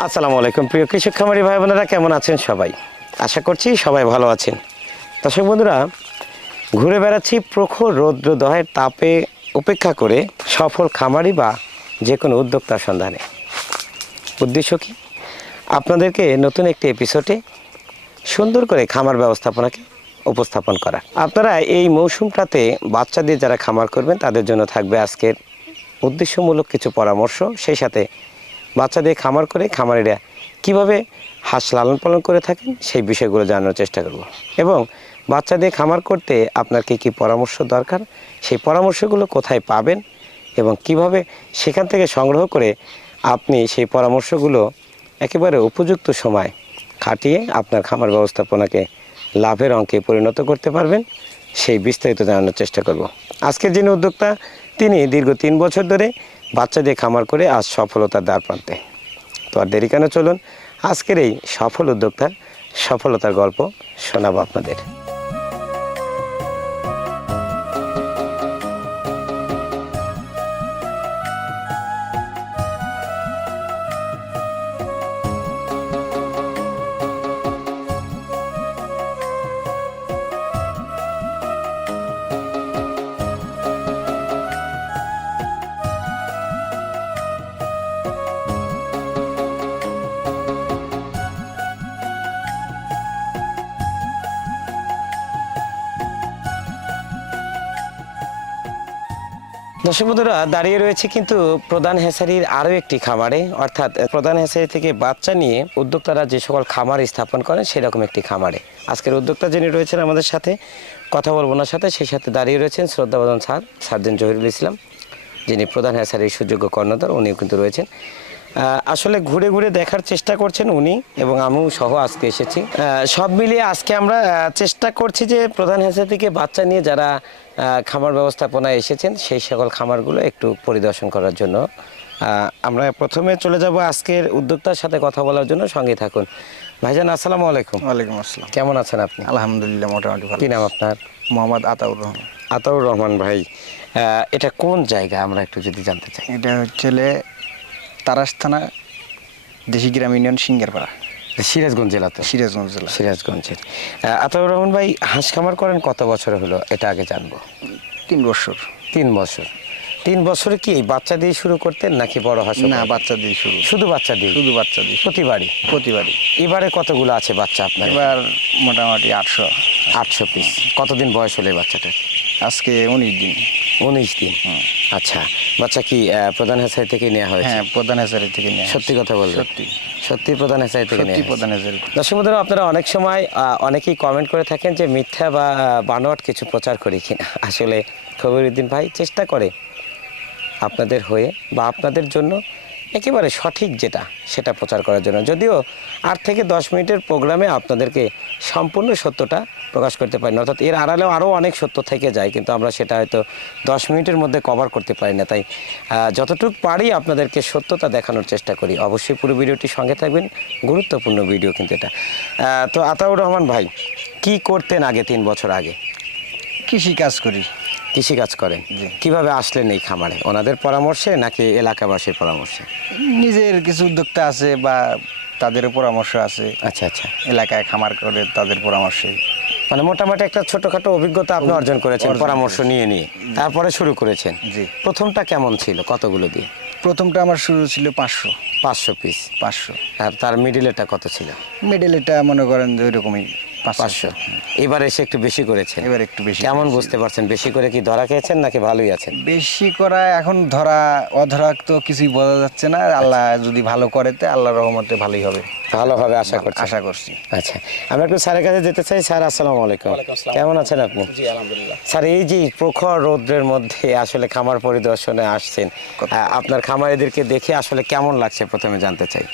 আসসালামু আলাইকুম। প্রিয় কৃষক খামারি ভাই বোনেরা, কেমন আছেন সবাই? আশা করছি সবাই ভালো আছেন। দর্শক বন্ধুরা, ঘুরে বেড়াচ্ছি প্রখর রৌদ্র দহের তাপে উপেক্ষা করে সফল খামারি বা যে কোনো উদ্যোক্তার সন্ধানে। উদ্দেশ্য কি? আপনাদেরকে নতুন একটি এপিসোডে সুন্দর করে খামার ব্যবস্থাপনাকে উপস্থাপন করা। আপনারা এই মৌসুমটাতে বাচ্চা দিয়ে যারা খামার করবেন, তাদের জন্য থাকবে আজকের উদ্দেশ্যমূলক কিছু পরামর্শ। সেই সাথে বাচ্চা দিয়ে খামার করে খামারিরা কীভাবে হাঁস লালন পালন করে থাকেন সেই বিষয়গুলো জানানোর চেষ্টা করব। এবং বাচ্চা দিয়ে খামার করতে আপনার কী কী পরামর্শ দরকার? সেই পরামর্শগুলো কোথায় পাবেন? এবং কীভাবে সেখান থেকে সংগ্রহ করে আপনি সেই পরামর্শগুলো একেবারে উপযুক্ত সময় খাটিয়ে আপনার খামার ব্যবস্থাপনাকে লাভের অঙ্কে পরিণত করতে পারবেন, সেই বিস্তারিত জানানোর চেষ্টা করব। আজকের যিনি উদ্যোক্তা তিনি দীর্ঘ তিন বছর ধরে বাচ্চাদের খামার করে আজ সফলতার দ্বার প্রান্তে। তো আর দেরি কেন, চলুন আজকের এই সফল উদ্যোক্তার সফলতার গল্প শোনাবো আপনাদের। দর্শক বন্ধুরা দাঁড়িয়ে রয়েছে কিন্তু প্রধান হেসারির আরও একটি খামারে। অর্থাৎ প্রধান হেসারি থেকে বাচ্চা নিয়ে উদ্যোক্তারা যে সকল খামার স্থাপন করেন, সেরকম একটি খামারে। আজকের উদ্যোক্তা যিনি রয়েছেন আমাদের সাথে, কথা বলব না সাথে, সেই সাথে দাঁড়িয়ে রয়েছেন শ্রদ্ধাবদন স্যার সার্জেন জহিরুল ইসলাম, যিনি প্রধান হেসারির সুযোগ্য কর্ণধার, উনিও কিন্তু রয়েছেন। আসলে ঘুরে ঘুরে দেখার চেষ্টা করছেন উনি এবং আমিও সহ আজকে এসেছি। সব মিলিয়ে আজকে আমরা চেষ্টা করছি যে প্রধান হেসা থেকে বাচ্চা নিয়ে যারা খামার ব্যবস্থাপনায় এসেছেন সেই সকল খামারগুলো একটু পরিদর্শন করার জন্য। আমরা প্রথমে চলে যাব আজকের উদ্যোক্তার সাথে কথা বলার জন্য সঙ্গে থাকুন। ভাইজান আসসালামু আলাইকুম। ওয়ালাইকুম আসসালাম। কেমন আছেন আপনি? আলহামদুলিল্লাহ মোটামুটি ভালো। কি নাম আপনার? মোহাম্মদ আতাউর রহমান। আতাউর রহমান ভাই এটা কোন জায়গা? আমরা একটু যদি জানতে চাই। এটা হচ্ছে তারাস থানা দেশি গ্রাম ইউনিয়ন সিঙ্গারপাড়া। সিরাজগঞ্জ জেলাতে? সিরাজগঞ্জ জেলা। সিরাজগঞ্জের। আতাউর রহমান ভাই হাঁস খামার করেন কত বছর হলো? এটা আগে জানব। তিন বছর। তিন বছর। তিন বছরে কি বাচ্চা দিয়ে শুরু করতেন নাকি বড় হাঁস না বাচ্চা দিয়ে শুরু। শুধু বাচ্চা দিয়ে? শুধু বাচ্চা দিয়ে। প্রতিবারই? প্রতিবারই। এবারে কতগুলো আছে বাচ্চা আপনার? এবার মোটামুটি আটশো। আটশো পিস কতদিন বয়স হলো এই বাচ্চাটার? আজকে উনিশ দিন। উনিশ দিন। আচ্ছা বাচ্চা কি প্রধান হেসারি থেকে নেওয়া হয়েছে? হ্যাঁ প্রধান হেসারি থেকে নিয়ে সত্যি কথা বলবেন সত্যি। সত্যি প্রধান হেসারি থেকে সত্যি প্রধান হেসারি দর্শক বন্ধুরা আপনারা অনেক সময় অনেকেই কমেন্ট করে থাকেন যে মিথ্যা বা বানোয়াট কিছু প্রচার করি কিনা। আসলে খবরুদ্দিন ভাই চেষ্টা করে আপনাদের হয়ে বা আপনাদের জন্য একেবারে সঠিক যেটা, সেটা প্রচার করার জন্য। যদিও আট থেকে দশ মিনিটের প্রোগ্রামে আপনাদেরকে সম্পূর্ণ সত্যটা প্রকাশ করতে পারি না অর্থাৎ এর আড়ালেও আরও অনেক সত্য থেকে যায়, কিন্তু আমরা সেটা হয়তো দশ মিনিটের মধ্যে কভার করতে পারি না। তাই যতটুকু পারি আপনাদেরকে সত্যতা দেখানোর চেষ্টা করি। অবশ্যই পুরো ভিডিওটি সঙ্গে থাকবেন। গুরুত্বপূর্ণ ভিডিও কিন্তু এটা। তো আতাউর রহমান ভাই, কি করতেন আগে তিন বছর আগে? কৃষি কাজ করি। কৃষি কাজ করেন। কীভাবে আসলেন এই খামারে? ওনাদের পরামর্শে নাকি এলাকাবাসীর পরামর্শে? নিজের কিছু উদ্যোক্তা আছে বা তাদের পরামর্শ আছে। আচ্ছা আচ্ছা। এলাকায় খামার করে তাদের পরামর্শে। মানে মোটামুটি একটা ছোটখাটো অভিজ্ঞতা আপনি অর্জন করেছেন পরামর্শ নিয়ে নিয়ে। তারপরে শুরু করেছেন। জি। প্রথমটা কেমন ছিল? কতগুলো দিয়ে? প্রথমটা আমার শুরু ছিল পাঁচশো। পাঁচশো পিস পাঁচশো। আর তার মিডিলেটা কত ছিল? মিডল এটা মনে করেন যে ওইরকমই। পাঁচশো। এবার এসে একটু বেশি করেছেন। এবার একটু বেশি কেমন বুঝতে পারছেন? বেশি করে কি ধরা খেয়েছেন নাকি ভালোই আছেন? বেশি করা এখন ধরা অধরা তো কিছুই বোঝা যাচ্ছে না। আল্লাহ যদি ভালো করে তো আল্লাহর রহমতে ভালোই হবে। ভালোভাবে আশা করছি। আশা করছি। আচ্ছা। আমরা একটু স্যারের কাছে যেতে চাই। স্যার আসসালামু আলাইকুম। কেমন আছেন আপনি? জি আলহামদুলিল্লাহ। স্যার এই যে প্রখর রৌদ্রের মধ্যে আসলে খামার পরিদর্শনে আসছেন আপনার খামারিদেরকে দেখে আসলে কেমন লাগছে প্রথমে জানতে চাই?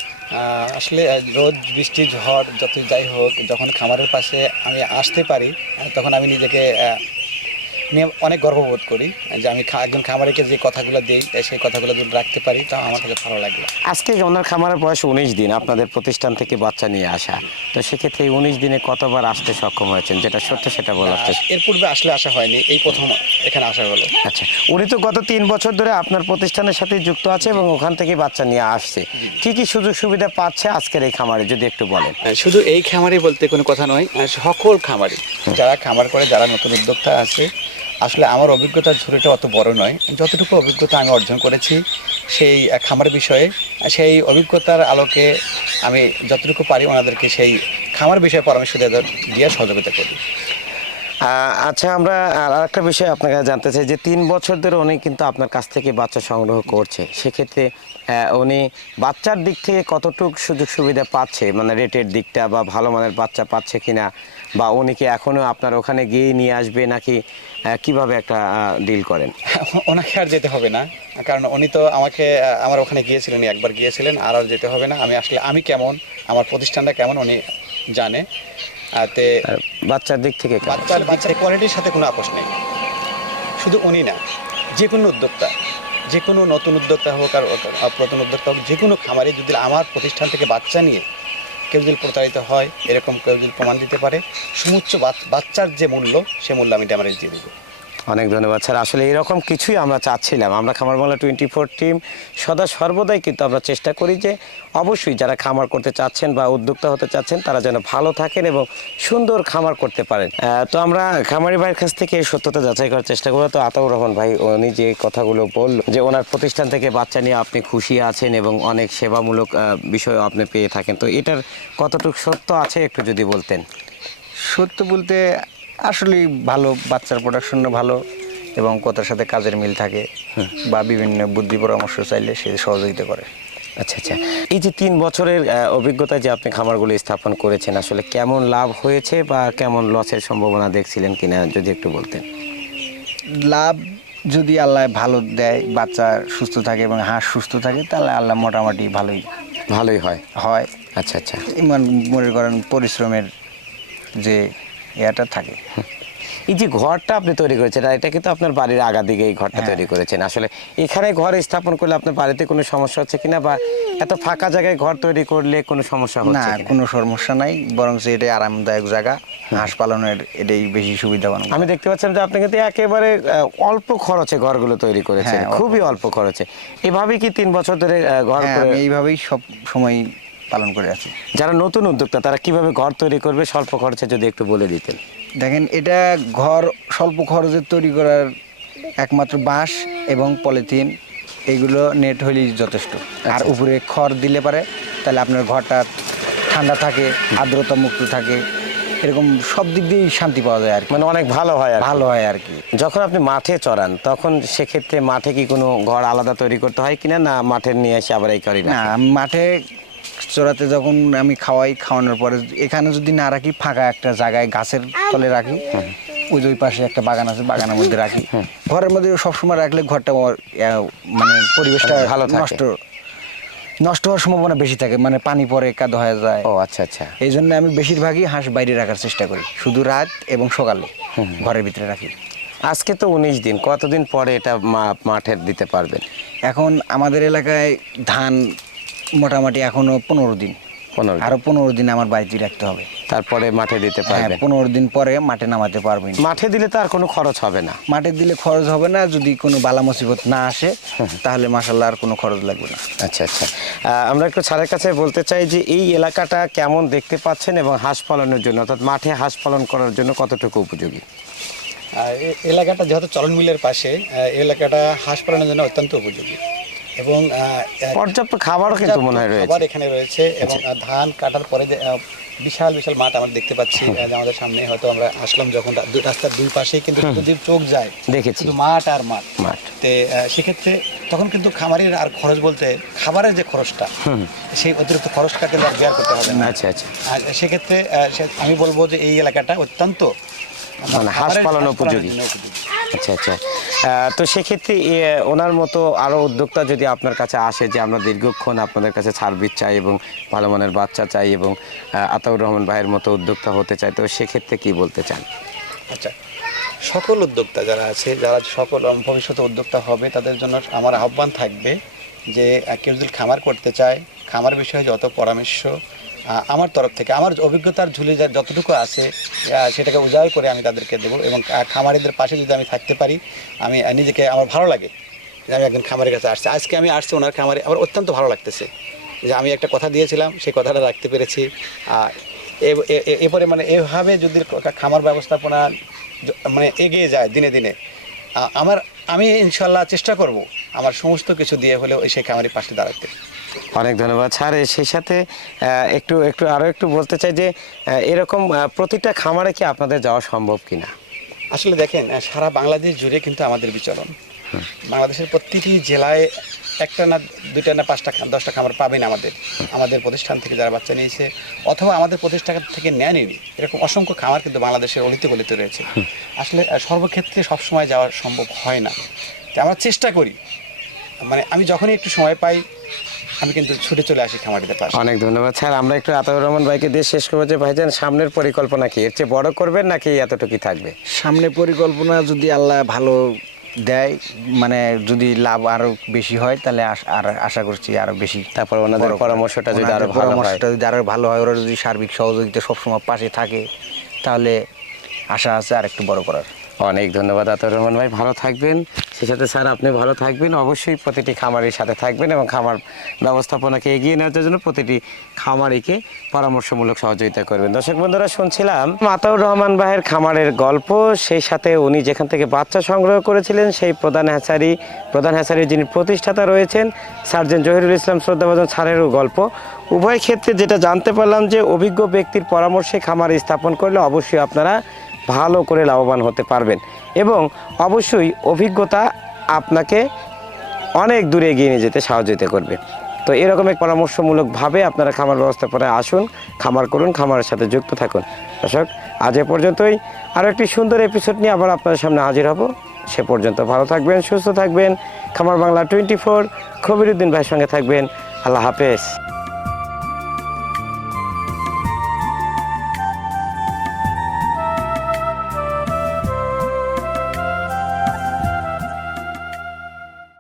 আসলে রোদ, বৃষ্টি, ঝড়, যতই যাই হোক, যখন খামারের পাশে আমি আসতে পারি তখন আমি নিজেকে নিয়ে অনেক গর্ববোধ করি যে আমি একজন খামারিকে যে কথাগুলো দিই সেই কথাগুলো যদি রাখতে পারি। তা আমার কাছে ভালো লাগল। আজকে ওনার খামারের বয়স উনিশ দিন আপনাদের প্রতিষ্ঠান থেকে বাচ্চা নিয়ে আসা। তো সেক্ষেত্রে এই উনিশ দিনে কতবার আসতে সক্ষম হয়েছেন? যেটা সত্য সেটা বলার এর পূর্বে আসলে আসা হয়নি এই প্রথম এখানে আসা হলো। আচ্ছা উনি তো গত তিন বছর ধরে আপনার প্রতিষ্ঠানের সাথে যুক্ত আছে এবং ওখান থেকে বাচ্চা নিয়ে আসছে। কি কি সুযোগ সুবিধা পাচ্ছে আজকের এই খামারে যদি একটু বলেন? শুধু এই খামারি বলতে কোনো কথা নয় সকল খামারি যারা খামার করে যারা নতুন উদ্যোক্তা আছে আসলে আমার অভিজ্ঞতার ঝুড়িটা অত বড় নয়। যতটুকু অভিজ্ঞতা আমি অর্জন করেছি সেই খামার বিষয়ে, সেই অভিজ্ঞতার আলোকে আমি যতটুকু পারি ওনাদেরকে সেই খামার বিষয়ে পরামর্শ দিয়ে সহযোগিতা করি। আচ্ছা আমরা আর একটা বিষয় আপনাকে জানতে চাই যে তিন বছর ধরে উনি কিন্তু আপনার কাছ থেকে বাচ্চা সংগ্রহ করছে। সেক্ষেত্রে উনি বাচ্চার দিক থেকে কতটুকু সুযোগ সুবিধা পাচ্ছে? মানে রেটের দিকটা বা ভালো মানের বাচ্চা পাচ্ছে কিনা? বা উনি কি এখনও আপনার ওখানে গিয়ে নিয়ে আসবে নাকি কীভাবে একটা ডিল করেন? ওনাকে আর যেতে হবে না। কারণ উনি তো আমাকে আমার ওখানে গিয়েছিলেন একবার গিয়েছিলেন আর আর যেতে হবে না। আমি আসলে আমি কেমন আমার প্রতিষ্ঠানটা কেমন উনি জানে। তে বাচ্চার দিক থেকে বাচ্চার বাচ্চার কোয়ালিটির সাথে কোনো আপোষ নেই। শুধু উনি না, যে কোনো উদ্যোক্তা, যে কোনো নতুন উদ্যোক্তা হোক আর পুরাতন উদ্যোক্তা হোক, যে কোনো খামারে যদি আমার প্রতিষ্ঠান থেকে বাচ্চা নিয়ে কেউ যদি প্রতারিত হয়, এরকম কেউ যদি প্রমাণ দিতে পারে, সমুচ্চ বাচ- বাচ্চার যে মূল্য, সে মূল্য আমি ড্যামারেজ দিয়ে দেবো। অনেক ধন্যবাদ স্যার। আসলে এরকম কিছুই আমরা চাচ্ছিলাম। আমরা খামার বাংলা টোয়েন্টি ফোর টিম সদা সর্বদাই কিন্তু আমরা চেষ্টা করি যে অবশ্যই যারা খামার করতে চাচ্ছেন বা উদ্যোক্তা হতে চাচ্ছেন, তারা যেন ভালো থাকেন এবং সুন্দর খামার করতে পারেন। তো আমরা খামারি ভাইয়ের কাছ থেকে সত্যতা যাচাই করার চেষ্টা করব। তো আতাউর রহমান ভাই, উনি যে কথাগুলো বলল যে ওনার প্রতিষ্ঠান থেকে বাচ্চা নিয়ে আপনি খুশি আছেন এবং অনেক সেবামূলক বিষয় আপনি পেয়ে থাকেন, তো এটার কতটুকু সত্য আছে একটু যদি বলতেন? সত্য বলতে আসলেই ভালো বাচ্চার প্রোডাকশন ভালো এবং কথার সাথে কাজের মিল থাকে বা বিভিন্ন বুদ্ধি পরামর্শ চাইলে সে সহযোগিতা করে। আচ্ছা আচ্ছা। এই যে তিন বছরের অভিজ্ঞতা যে আপনি খামারগুলো স্থাপন করেছেন আসলে কেমন লাভ হয়েছে বা কেমন লসের সম্ভাবনা দেখছিলেন কিনা যদি একটু বলতেন? লাভ যদি আল্লাহ ভালো দেয় বাচ্চা সুস্থ থাকে এবং হাঁস সুস্থ থাকে তাহলে আল্লাহ মোটামুটি ভালোই ভালোই হয়। হয়। আচ্ছা আচ্ছা। ইমান মনে করেন পরিশ্রমের যে ইয়েটা থাকে। এই যে ঘরটা আপনি তৈরি করেছেন এটা কিন্তু আপনার বাড়ির আগা দিকে এই ঘরটা হ্যাঁ। তৈরি করেছেন। আসলে এখানে ঘর স্থাপন করলে আপনার বাড়িতে কোনো সমস্যা হচ্ছে কিনা বা এত ফাঁকা জায়গায় ঘর তৈরি করলে কোনো সমস্যা না হচ্ছে কিনা? কোনো সমস্যা নাই বরং এটাই আরামদায়ক জায়গা। হাঁস পালনের এটাই বেশি সুবিধা সুবিধাবান। আমি দেখতে পাচ্ছিলাম যে আপনি কিন্তু একেবারে অল্প খরচে ঘরগুলো তৈরি করেছেন হ্যাঁ, খুবই অল্প খরচে। এভাবেই কি তিন বছর ধরে ঘর হ্যাঁ এইভাবেই সব সময় পালন করে আছি। যারা নতুন উদ্যোক্তা তারা কীভাবে ঘর তৈরি করবে স্বল্প খরচে যদি একটু বলে দিতেন? দেখেন এটা ঘর স্বল্প খরচে তৈরি করার একমাত্র বাঁশ এবং পলিথিন এগুলো নেট হলেই যথেষ্ট। আর উপরে খড় দিলে পারে তাহলে আপনার ঘরটা ঠান্ডা থাকে আর্দ্রতা মুক্ত থাকে এরকম সব দিক দিয়েই শান্তি পাওয়া যায় আর কি। মানে অনেক ভালো হয় আর ভালো হয় আর কি। যখন আপনি মাঠে চড়ান তখন সেক্ষেত্রে মাঠে কি কোনো ঘর আলাদা তৈরি করতে হয় কিনা না মাঠে নিয়ে এসে আবার এই করি না মাঠে চড়াতে যখন আমি খাওয়াই খাওয়ানোর পরে এখানে যদি না রাখি ফাঁকা একটা জায়গায় গাছের তলে রাখি। ওই ওই পাশে একটা বাগান আছে বাগানের মধ্যে রাখি। ঘরের মধ্যে সবসময় রাখলে ঘরটা মানে পরিবেশটা ভালো ভালো নষ্ট নষ্ট হওয়ার সম্ভাবনা বেশি থাকে। মানে পানি পরে কাদো হয়ে যায়। ও আচ্ছা আচ্ছা। এই জন্য আমি বেশিরভাগই হাঁস বাইরে রাখার চেষ্টা করি। শুধু রাত এবং সকালে ঘরের ভিতরে রাখি। আজকে তো উনিশ দিন। কতদিন পরে এটা মা- মাঠে দিতে পারবেন? এখন আমাদের এলাকায় ধান মোটামুটি এখনও পনেরো দিন। পনেরো। আরও পনেরো দিন আমার বাড়িতে রাখতে হবে। তারপরে মাঠে দিতে হ্যাঁ পারবেন? পনেরো দিন পরে মাঠে নামাতে পারবেন মাঠে দিলে তো আর কোনো খরচ হবে না। মাঠে দিলে খরচ হবে না যদি কোনো বালা মুসিবত না আসে তাহলে মাসাল্লাহ আর কোনো খরচ লাগবে না। আচ্ছা আচ্ছা। আমরা একটু স্যারের কাছে বলতে চাই যে এই এলাকাটা কেমন দেখতে পাচ্ছেন এবং হাঁস পালনের জন্য অর্থাৎ মাঠে হাঁস পালন করার জন্য কতটুকু উপযোগী? আর এ- এলাকাটা যেহেতু চলন মিলের পাশে এলাকাটা হাঁস পালনের জন্য অত্যন্ত উপযোগী। এবং পর্যাপ্ত খাবারও কিন্তু মনে হয় রয়েছে। খাবার এখানে রয়েছে এবং ধান কাটার পরে বিশাল বিশাল মাঠ আমরা দেখতে পাচ্ছি আমাদের সামনে হয়তো আমরা আসলাম যখন রাস্তার দুই পাশেই কিন্তু চোখ যায়। দেখেছি। মাঠ আর মাঠ। মাঠ। তে সেক্ষেত্রে তখন কিন্তু খামারের আর খরচ বলতে খাবারের যে খরচটা সেই অতিরিক্ত খরচটা কিন্তু আর বেয়ার করতে হবে না। আচ্ছা আচ্ছা। আর সেক্ষেত্রে আমি বলব যে এই এলাকাটা অত্যন্ত মানে হাঁস পালন উপযোগী। আচ্ছা আচ্ছা। তো সেক্ষেত্রে ওনার মতো আরও উদ্যোক্তা যদি আপনার কাছে আসে যে আমরা দীর্ঘক্ষণ আপনাদের কাছে সার্ভিস চাই এবং ভালো মানের বাচ্চা চাই এবং আতাউর রহমান ভাইয়ের মতো উদ্যোক্তা হতে চাই, তো সেক্ষেত্রে কি বলতে চান? আচ্ছা সকল উদ্যোক্তা যারা আছে, যারা সকল ভবিষ্যতে উদ্যোক্তা হবে, তাদের জন্য আমার আহ্বান থাকবে যে কেউ যদি খামার করতে চায়। খামার বিষয়ে যত পরামর্শ আমার তরফ থেকে, আমার অভিজ্ঞতার ঝুলে যতটুকু আছে সেটাকে উজাড় করে আমি তাদেরকে দেবো এবং খামারিদের পাশে যদি আমি থাকতে পারি, আমি নিজেকে আমার ভালো লাগে যে আমি একজন খামারের কাছে আসছি। আজকে আমি আসছি ওনার খামারে, আমার অত্যন্ত ভালো লাগতেছে যে আমি একটা কথা দিয়েছিলাম, সেই কথাটা রাখতে পেরেছি। এরপরে মানে এভাবে যদি খামার ব্যবস্থাপনা মানে এগিয়ে যায় দিনে দিনে আমার, আমি ইনশাল্লাহ চেষ্টা করব আমার সমস্ত কিছু দিয়ে হলেও সেই খামারের পাশে দাঁড়াতে। অনেক ধন্যবাদ। স্যার সেই সাথে একটু একটু আরও একটু বলতে চাই যে এরকম প্রতিটা খামারে কি আপনাদের যাওয়া সম্ভব কিনা? আসলে দেখেন সারা বাংলাদেশ জুড়ে কিন্তু আমাদের বিচরণ। বাংলাদেশের প্রতিটি জেলায় একটা না দুইটা না পাঁচটা দশটা খামার পাবেন আমাদের আমাদের প্রতিষ্ঠান থেকে যারা বাচ্চা নিয়েছে অথবা আমাদের প্রতিষ্ঠান থেকে নেয়নি। এরকম অসংখ্য খামার কিন্তু বাংলাদেশের অলিতে গলিতে রয়েছে। আসলে সর্বক্ষেত্রে সবসময় যাওয়া সম্ভব হয় না। আমরা চেষ্টা করি। মানে আমি যখনই একটু সময় পাই আমি কিন্তু ছুটে চলে আসি খামারিদের পাশে। অনেক ধন্যবাদ। স্যার আমরা একটু আতাউর রহমান ভাইকে দিয়ে শেষ করব যে ভাইজান সামনের পরিকল্পনা কি? এর চেয়ে বড় করবেন নাকি এতটুকুই থাকবে? সামনে পরিকল্পনা যদি আল্লাহ ভালো দেয় মানে যদি লাভ আরও বেশি হয় তাহলে আশ- আর আশা করছি আরও বেশি তারপর ওনাদের পরামর্শটা যদি আরও ভালো হয়। পরামর্শটা যদি আরও ভালো হয় ওরা যদি সার্বিক সহযোগিতা সবসময় পাশে থাকে তাহলে আশা আছে আর একটু বড় করার। অনেক ধন্যবাদ আতাউর রহমান ভাই। ভালো থাকবেন। সেই সাথে স্যার আপনি ভালো থাকবেন। অবশ্যই প্রতিটি খামারির সাথে থাকবেন এবং খামার ব্যবস্থাপনাকে এগিয়ে নেওয়ার জন্য প্রতিটি খামারিকে পরামর্শমূলক সহযোগিতা করবেন। দর্শক বন্ধুরা, শুনছিলাম মাতাউর রহমান ভাইয়ের খামারের গল্প। সেই সাথে উনি যেখান থেকে বাচ্চা সংগ্রহ করেছিলেন, সেই প্রধান হ্যাচারি প্রধান হ্যাচারির যিনি প্রতিষ্ঠাতা রয়েছেন, সার্জেন্ট জহিরুল ইসলাম শ্রদ্ধাভাজন স্যারেরও গল্প। উভয় ক্ষেত্রে যেটা জানতে পারলাম যে, অভিজ্ঞ ব্যক্তির পরামর্শে খামার স্থাপন করলে অবশ্যই আপনারা ভালো করে লাভবান হতে পারবেন। এবং অবশ্যই অভিজ্ঞতা আপনাকে অনেক দূরে এগিয়ে নিয়ে যেতে সহযোগিতা করবে। তো এরকম এক পরামর্শমূলকভাবে আপনারা খামার ব্যবস্থাপনায় আসুন, খামার করুন, খামারের সাথে যুক্ত থাকুন। দর্শক, আজ এ পর্যন্তই। আরও একটি সুন্দর এপিসোড নিয়ে আবার আপনাদের সামনে হাজির হব। সে পর্যন্ত ভালো থাকবেন, সুস্থ থাকবেন। খামার বাংলা টোয়েন্টি ফোর খবিরুদ্দিন ভাইয়ের সঙ্গে থাকবেন। আল্লাহ হাফেজ।